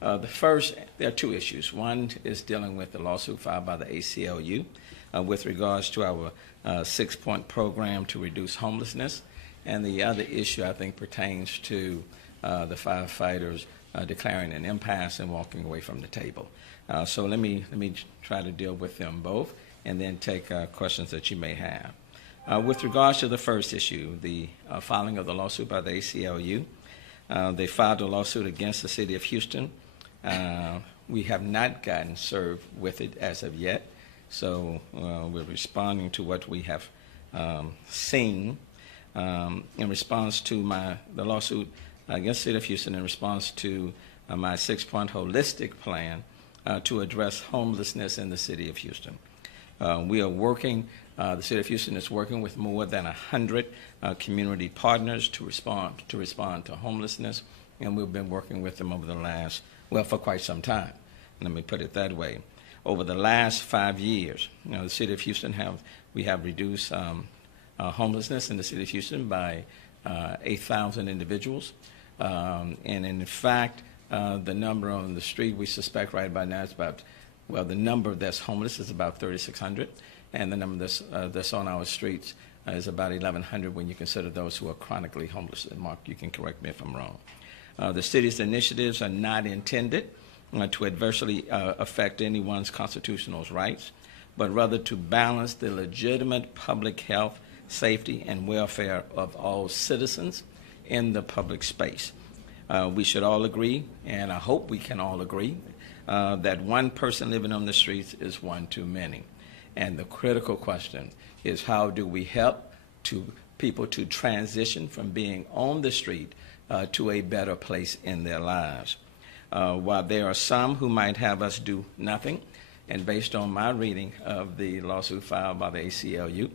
There are two issues. One is dealing with the lawsuit filed by the ACLU with regards to our 6-point program to reduce homelessness. And the other issue, I think, pertains to the firefighters declaring an impasse and walking away from the table. So let me try to deal with them both and then take questions that you may have. With regards to the first issue, the filing of the lawsuit by the ACLU, they filed a lawsuit against the city of Houston. We have not gotten served with it as of yet, so we're responding to what we have seen in response to the lawsuit against the city of Houston in response to my 6-point holistic plan to address homelessness in the city of Houston. We are working, the city of Houston is working with more than 100 community partners to respond to homelessness, and we've been working with them over the last, for quite some time. Let me put it that way. Over the last 5 years, the city of Houston we have reduced homelessness in the city of Houston by 8,000 individuals. And in fact, the number on the street we suspect right about now is the number that's homeless is about 3,600, and the number that's on our streets is about 1,100 when you consider those who are chronically homeless. And Mark, you can correct me if I'm wrong. The city's initiatives are not intended to adversely affect anyone's constitutional rights, but rather to balance the legitimate public health, safety, and welfare of all citizens in the public space. We should all agree, and I hope we can all agree, that one person living on the streets is one too many. And the critical question is, how do we help people to transition from being on the street to a better place in their lives? While there are some who might have us do nothing, and based on my reading of the lawsuit filed by the ACLU,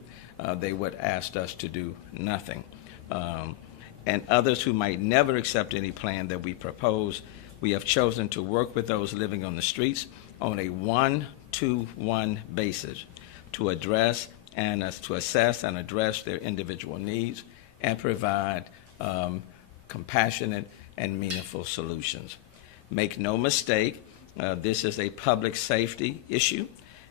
they would ask us to do nothing. And others who might never accept any plan that we propose, we have chosen to work with those living on the streets on a 1-to-1 basis to address and to assess and address their individual needs and provide compassionate and meaningful solutions. Make no mistake, this is a public safety issue,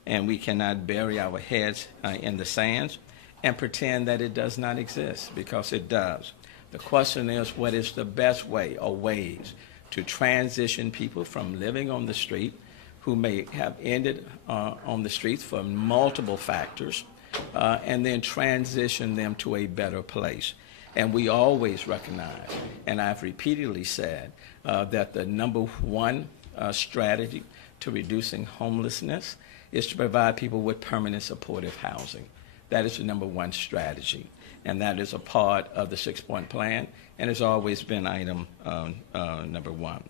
and we cannot bury our heads in the sands and pretend that it does not exist, because it does. The question is, what is the best way or ways to transition people from living on the street, who may have ended on the streets for multiple factors, and then transition them to a better place. And we always recognize, and I've repeatedly said, that the number one strategy to reducing homelessness is to provide people with permanent supportive housing. That is the number one strategy, and that is a part of the 6-point plan, and has always been item number one.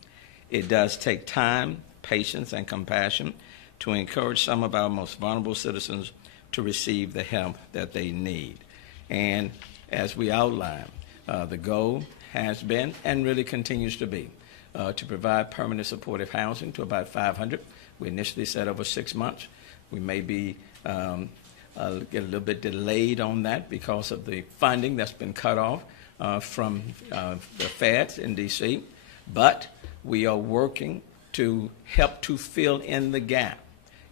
It does take time, patience, and compassion to encourage some of our most vulnerable citizens to receive the help that they need. And as we outlined, the goal has been and really continues to be to provide permanent supportive housing to about 500. We initially said over 6 months. We may be get a little bit delayed on that because of the funding that's been cut off from the feds in D.C., but we are working to help to fill in the gap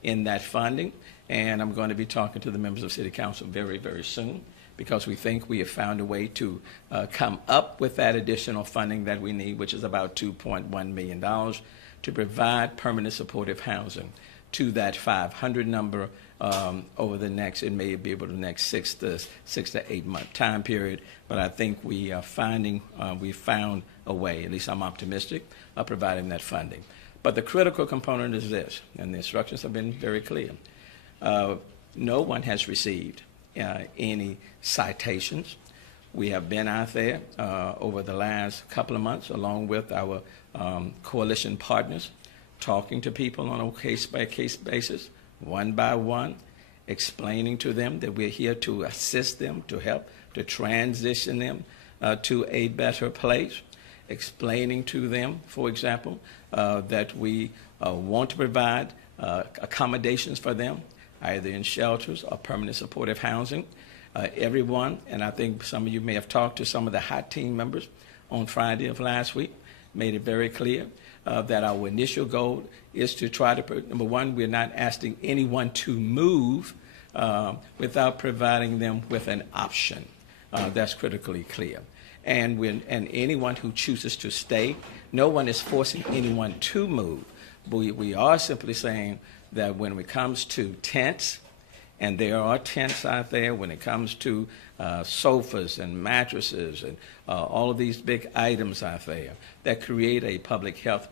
in that funding, and I'm going to be talking to the members of City Council very, very soon, because we think we have found a way to come up with that additional funding that we need, which is about $2.1 million, to provide permanent supportive housing to that 500 number over the next, it may be able to the next 6 to 8 month time period. But I think we are we found a way, at least I'm optimistic, of providing that funding. But the critical component is this, and the instructions have been very clear. No one has received any citations. We have been out there over the last couple of months, along with our coalition partners, talking to people on a case-by-case basis, one by one, explaining to them that we're here to assist them, to help, to transition them to a better place, explaining to them, for example, that we want to provide accommodations for them, either in shelters or permanent supportive housing. Everyone, and I think some of you may have talked to some of the HOT team members on Friday of last week, made it very clear that our initial goal is to try to, number one, we're not asking anyone to move without providing them with an option. That's critically clear. And anyone who chooses to stay, no one is forcing anyone to move. But we are simply saying that when it comes to tents, and there are tents out there, when it comes to sofas and mattresses and all of these big items out there that create a public health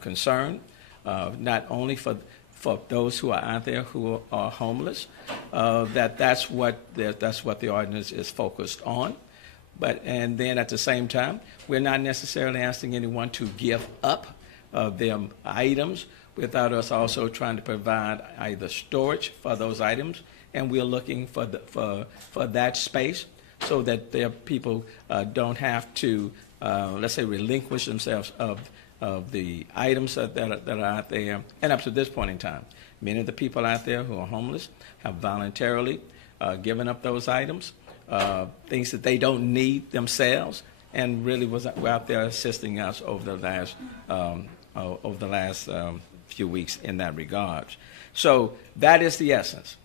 concern, not only for those who are out there who are homeless, that's what the ordinance is focused on. And then at the same time, we're not necessarily asking anyone to give up their items without us also trying to provide either storage for those items, and we're looking for that space so that their people don't have to, let's say, relinquish themselves of the items that are out there. And up to this point in time, many of the people out there who are homeless have voluntarily given up those items, things that they don't need themselves, and really were out there assisting us over the last few weeks in that regard. So that is the essence.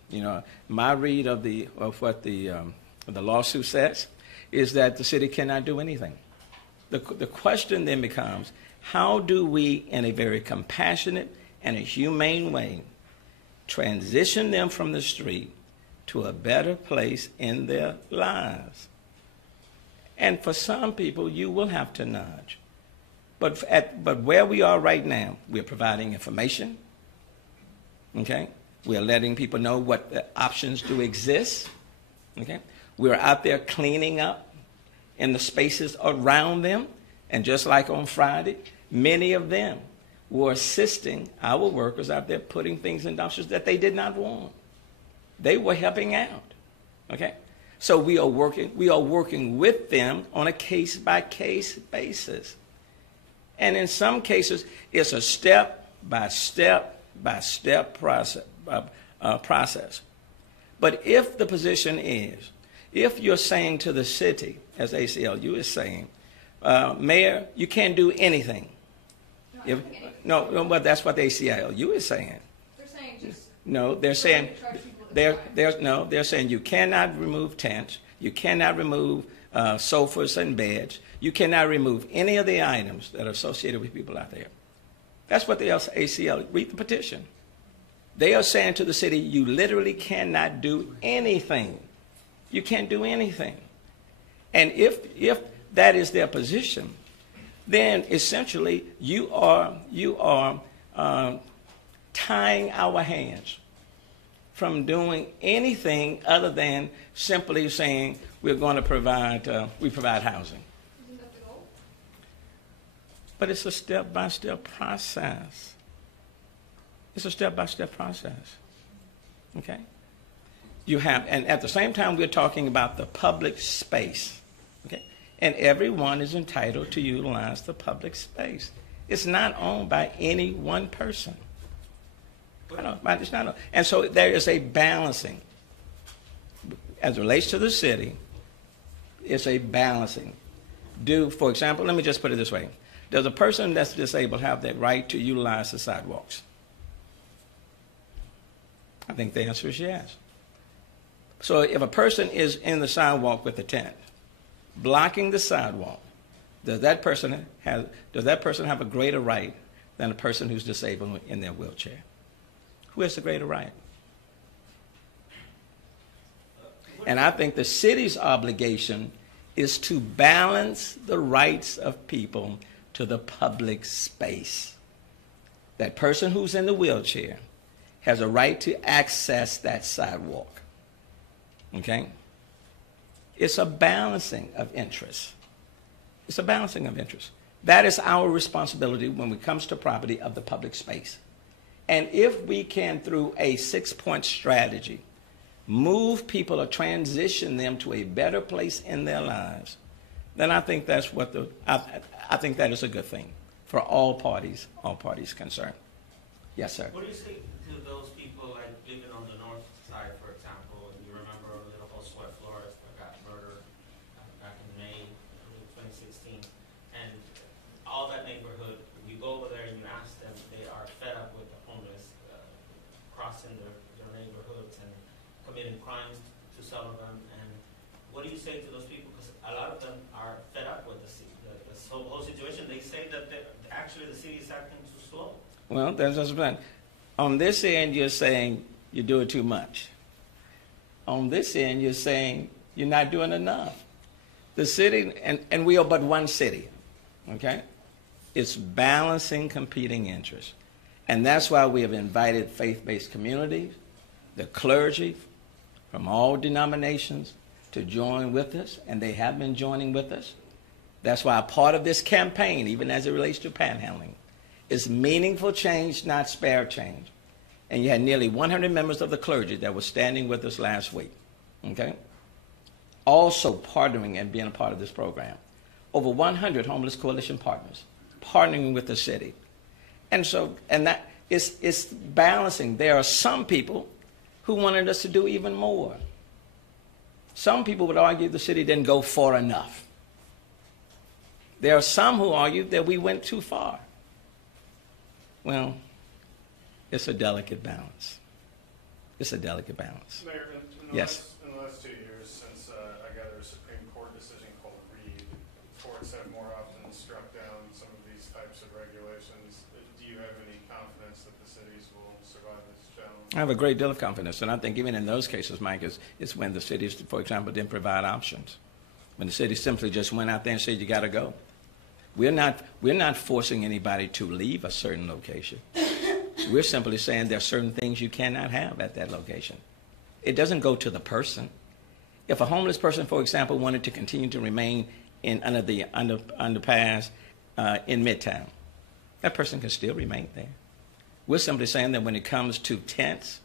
My read of what the lawsuit says is that the city cannot do anything. The question then becomes, how do we, in a very compassionate and a humane way, transition them from the street to a better place in their lives? And for some people, you will have to nudge. But where we are right now, we're providing information, okay? We're letting people know what the options do exist, okay? We're out there cleaning up in the spaces around them. And just like on Friday, many of them were assisting our workers out there putting things in dumpsters that they did not want. They were helping out, okay? So we are working with them on a case-by-case basis. And in some cases, it's a step-by-step process. But if the position is, if you're saying to the city, as ACLU is saying, Mayor, you can't do anything. But that's what the ACLU is saying. They're saying just... No, they're saying you cannot remove tents, you cannot remove sofas and beds, you cannot remove any of the items that are associated with people out there. That's what the ACLU, read the petition. They are saying to the city, you literally cannot do anything. You can't do anything. And if that is their position, then essentially you are tying our hands from doing anything other than simply saying we're going to provide housing. Isn't that the goal? But it's a step-by-step process. It's a step-by-step process. Okay? And at the same time, we're talking about the public space. Okay? And everyone is entitled to utilize the public space. It's not owned by any one person. It's not. And so there is a balancing. As it relates to the city, it's a balancing. For example, let me just put it this way. Does a person that's disabled have the right to utilize the sidewalks? I think the answer is yes. So if a person is in the sidewalk with a tent, blocking the sidewalk, does that person have a greater right than a person who's disabled in their wheelchair? Who has the greater right? And I think the city's obligation is to balance the rights of people to the public space. That person who's in the wheelchair has a right to access that sidewalk. Okay? It's a balancing of interests. It's a balancing of interests. That is our responsibility when it comes to property of the public space. And if we can, through a 6-point strategy, move people or transition them to a better place in their lives, then I think that's I think that is a good thing for all parties concerned. Yes, sir. What do you say to those people like living on the north side, for example? You remember little Josue Flores that got murdered back in May of 2016, and all that neighborhood harassing their neighborhoods and committing crimes to some of them. And what do you say to those people? Because a lot of them are fed up with this whole situation. They say that actually the city is acting too slow. Well, that's what's fine. On this end, you're saying you do it too much. On this end, you're saying you're not doing enough. The city, and we are but one city, okay? It's balancing competing interests. And that's why we have invited faith-based communities, the clergy from all denominations to join with us, and they have been joining with us. That's why a part of this campaign, even as it relates to panhandling, is meaningful change, not spare change. And you had nearly 100 members of the clergy that were standing with us last week, okay? Also partnering and being a part of this program. Over 100 Homeless Coalition partners partnering with the city. And that it's balancing. There are some people who wanted us to do even more. Some people would argue the city didn't go far enough. There are some who argue that we went too far. Well, it's a delicate balance. It's a delicate balance. Mayor, Yes. In the last 2 years, since I got a Supreme Court decision called Reed, courts have more often struck down some of these types of regulations. Do you have any confidence that the cities will survive this challenge? I have a great deal of confidence, and I think even in those cases, Mike, it's when the cities, for example, didn't provide options. When the city simply just went out there and said, you got to go. We're not forcing anybody to leave a certain location. We're simply saying there are certain things you cannot have at that location. It doesn't go to the person. If a homeless person, for example, wanted to continue to remain under the underpass in Midtown, that person can still remain there. We're simply saying that when it comes to tents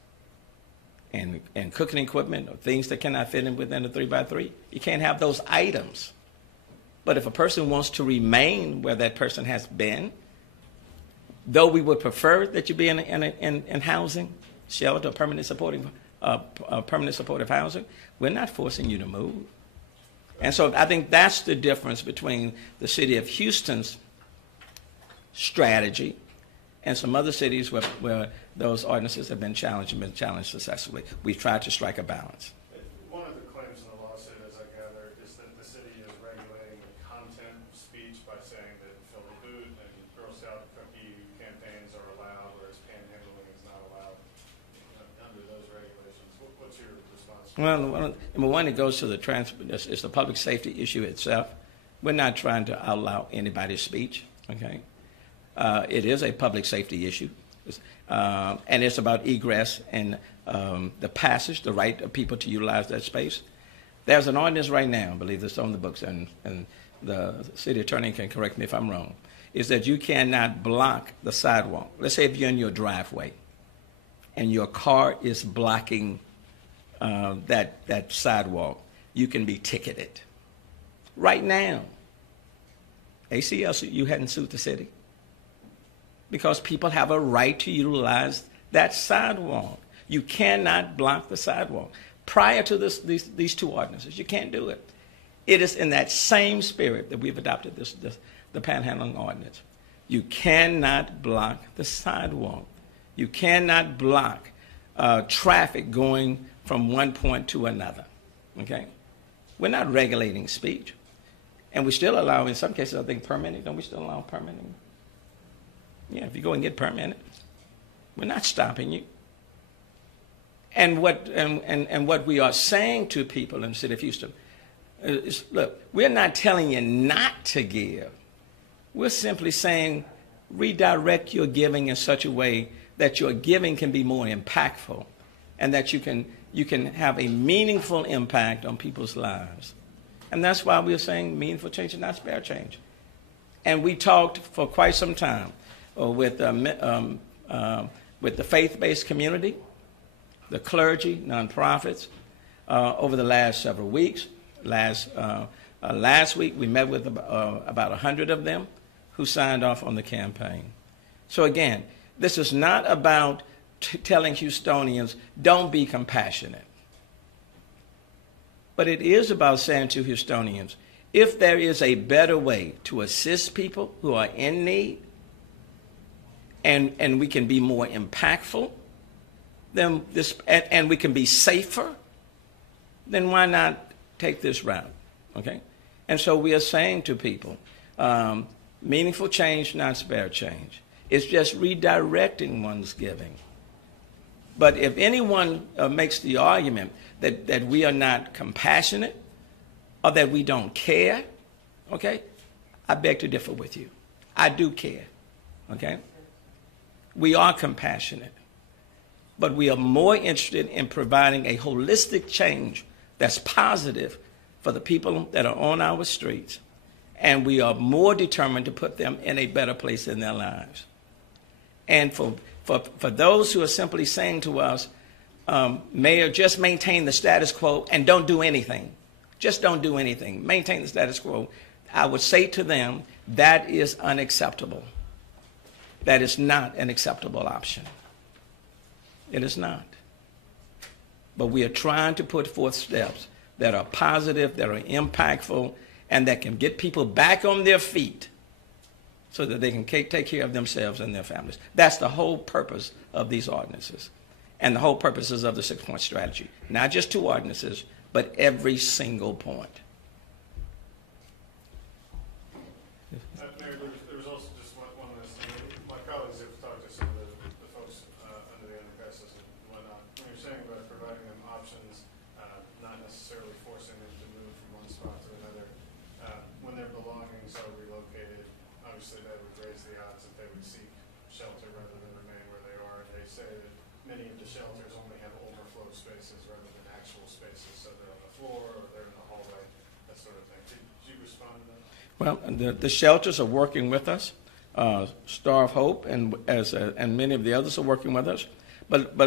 and cooking equipment or things that cannot fit in within the 3x3, you can't have those items. But if a person wants to remain where that person has been, though we would prefer that you be in housing, shelter, permanent supportive housing, we're not forcing you to move. And so I think that's the difference between the city of Houston's strategy and some other cities where those ordinances have been challenged successfully. We've tried to strike a balance. One of the claims in the lawsuit, as I gather, is that the city is regulating the content of speech by saying that Fill the Boot and Girl Scout cookie campaigns are allowed, whereas panhandling is not allowed under those regulations. What's your response to that? Well, number one, it goes to it's the public safety issue itself. We're not trying to outlaw anybody's speech, okay? It is a public safety issue, and it's about egress and the passage, the right of people to utilize that space. There's an ordinance right now, I believe it's on the books, and the city attorney can correct me if I'm wrong, is that you cannot block the sidewalk. Let's say if you're in your driveway and your car is blocking that sidewalk, you can be ticketed. Right now, ACLU hadn't sued the city because people have a right to utilize that sidewalk. You cannot block the sidewalk. Prior to these two ordinances, you can't do it. It is in that same spirit that we've adopted the panhandling ordinance. You cannot block the sidewalk. You cannot block traffic going from one point to another, okay? We're not regulating speech. And we still allow, in some cases, I think, permitting. Don't we still allow permitting? Yeah, if you go and get permitted, we're not stopping you. And what we are saying to people in the city of Houston is, look, we're not telling you not to give. We're simply saying redirect your giving in such a way that your giving can be more impactful and that you can have a meaningful impact on people's lives. And that's why we're saying meaningful change and not spare change. And we talked for quite some time with the faith-based community, the clergy, nonprofits, over the last several weeks. Last week, we met with about 100 of them who signed off on the campaign. So again, this is not about telling Houstonians, don't be compassionate. But it is about saying to Houstonians, if there is a better way to assist people who are in need, and we can be more impactful, then this, and we can be safer, then why not take this route, okay? And so we are saying to people, meaningful change, not spare change. It's just redirecting one's giving. But if anyone makes the argument that we are not compassionate or that we don't care, okay, I beg to differ with you. I do care, okay? We are compassionate, but we are more interested in providing a holistic change that's positive for the people that are on our streets, and we are more determined to put them in a better place in their lives. And for those who are simply saying to us, Mayor, just maintain the status quo and don't do anything. Just don't do anything. Maintain the status quo. I would say to them, that is unacceptable. That is not an acceptable option. It is not. But we are trying to put forth steps that are positive, that are impactful, and that can get people back on their feet so that they can take care of themselves and their families. That's the whole purpose of these ordinances and the whole purposes of the 6-point strategy. Not just 2 ordinances, but every single point. Mayor, there was also just one last thing. My colleagues have talked to some of the folks under the underpasses and whatnot. When you're saying about providing them options, not necessarily forcing them to move from one spot to another, when their belongings are relocated, obviously that would raise the odds that they would seek shelter rather than remain where they are. And they say that many of the shelters only have overflow spaces rather than actual spaces, so they're on the floor or they're in the hallway, that sort of thing. Could you respond to that? Well, the shelters are working with us. Star of Hope and many of the others are working with us. But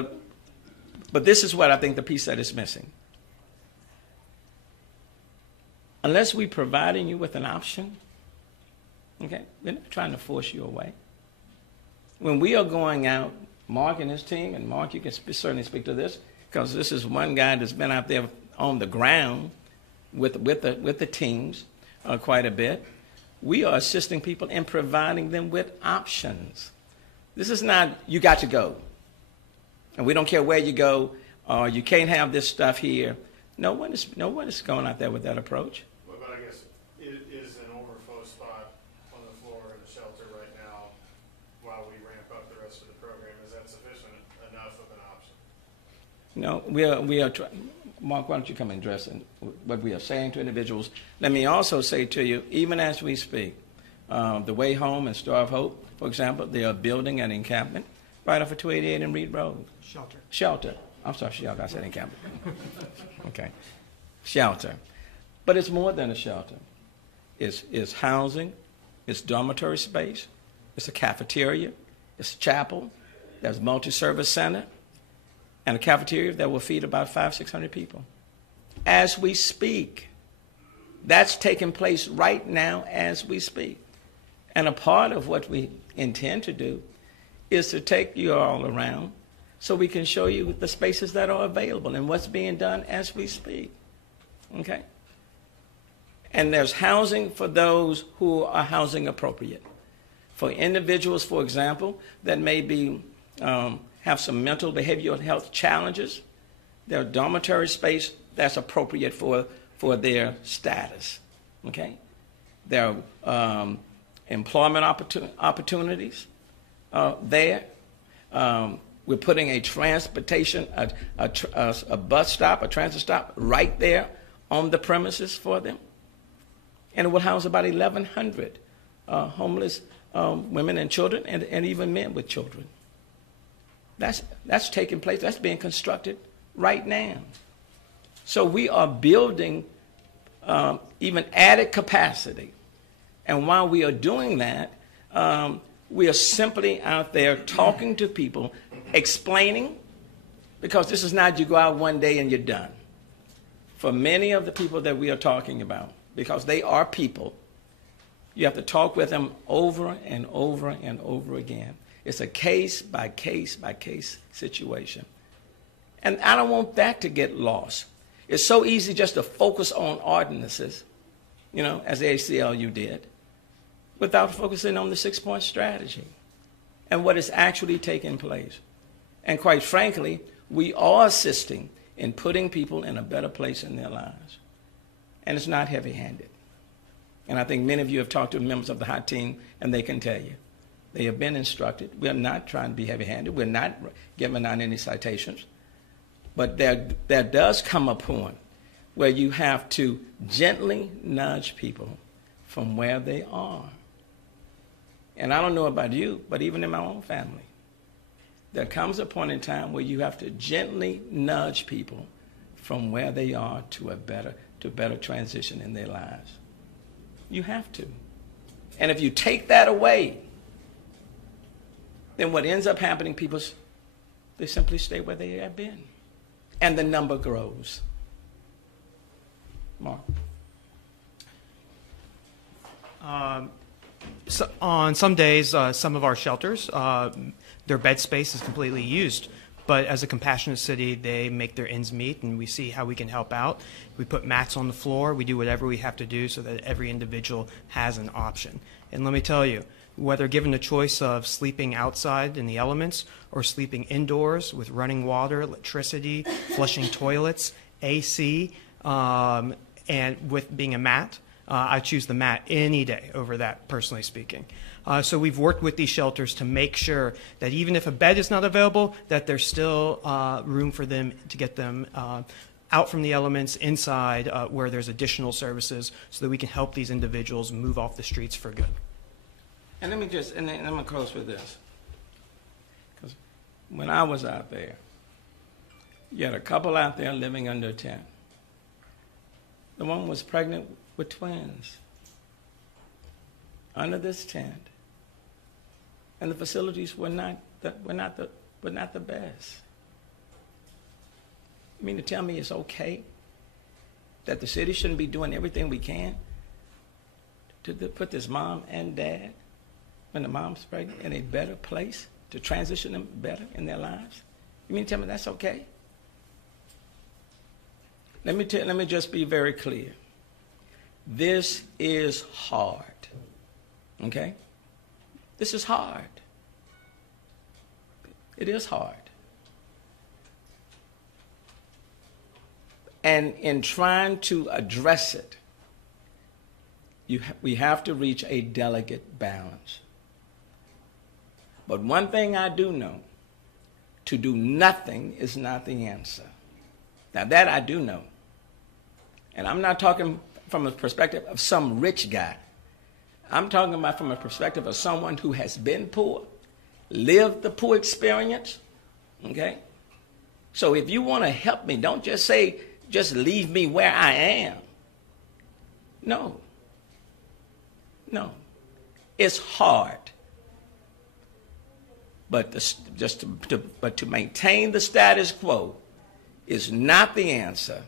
this is what I think the piece that is missing. Unless we're providing you with an option, okay, we're not trying to force you away. When we are going out, Mark and his team, and Mark, you can certainly speak to this, because this is one guy that's been out there on the ground with the teams quite a bit. We are assisting people in providing them with options. This is not, you got to go. And we don't care where you go, or you can't have this stuff here. No one is going out there with that approach. Well, but I guess it is an overflow spot on the floor in the shelter right now while we ramp up the rest of the program. Is that sufficient enough of an option? No, we are trying. Mark, why don't you come and address what we are saying to individuals. Let me also say to you, even as we speak, the Way Home and Star of Hope, for example, they are building an encampment right off of 288 and Reed Road. Shelter. I'm sorry, shelter. I said encampment. Okay. Shelter. But it's more than a shelter. It's housing. It's dormitory space. It's a cafeteria. It's a chapel. There's a multi-service center. And a cafeteria that will feed about 500-600 people. As we speak. That's taking place right now as we speak. And a part of what we intend to do is to take you all around so we can show you the spaces that are available and what's being done as we speak. Okay? And there's housing for those who are housing appropriate. For individuals, for example, that may be have some mental behavioral health challenges, there's dormitory space that's appropriate for their status. Okay? There are employment opportunities there. We're putting a transportation, a bus stop, a transit stop right there on the premises for them. And it will house about 1,100 homeless women and children and even men with children. That's taking place. That's being constructed right now. So we are building even added capacity. And while we are doing that, we are simply out there talking to people, explaining, because this is not you go out one day and you're done. For many of the people that we are talking about, because they are people, you have to talk with them over and over and over again. It's a case by case by case situation. And I don't want that to get lost. It's so easy just to focus on ordinances, as the ACLU did, without focusing on the 6-point strategy and what is actually taking place. And quite frankly, We are assisting in putting people in a better place in their lives. And it's not heavy-handed. And I think many of you have talked to members of the hot team, and they can tell you. They have been instructed. We're not trying to be heavy-handed. We're not giving out any citations. But there does come a point where you have to gently nudge people from where they are. And I don't know about you, but even in my own family, there comes a point in time where you have to gently nudge people from where they are to a better transition in their lives. You have to. And if you take that away, then what ends up happening, they simply stay where they have been. And the number grows. Mark. So on some days, some of our shelters, their bed space is completely used. But as a compassionate city, they make their ends meet, and we see how we can help out. We put mats on the floor. We do whatever we have to do so that every individual has an option. And let me tell you, whether given the choice of sleeping outside in the elements or sleeping indoors with running water, electricity, flushing toilets, AC, and with being a mat, I choose the mat any day over that, personally speaking. So we've worked with these shelters to make sure that even if a bed is not available, that there's still room for them to get them out from the elements inside where there's additional services so that we can help these individuals move off the streets for good. And let me just, and I'm going to close with this. Because when I was out there, you had a couple out there living under a tent. The one was pregnant with twins under this tent. And the facilities were not the best. You mean to tell me it's okay that the city shouldn't be doing everything we can to put this mom and dad, when the mom's pregnant, in a better place, to transition them better in their lives? You mean to tell me that's okay? Let me just be very clear. This is hard. Okay? This is hard. It is hard. And in trying to address it, we have to reach a delicate balance. But one thing I do know, to do nothing is not the answer. Now that I do know. And I'm not talking from a perspective of some rich guy. I'm talking about from a perspective of someone who has been poor, lived the poor experience, okay? So if you want to help me, don't just say, just leave me where I am. No. No. It's hard. But to maintain the status quo is not the answer,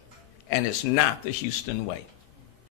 and it's not the Houston way.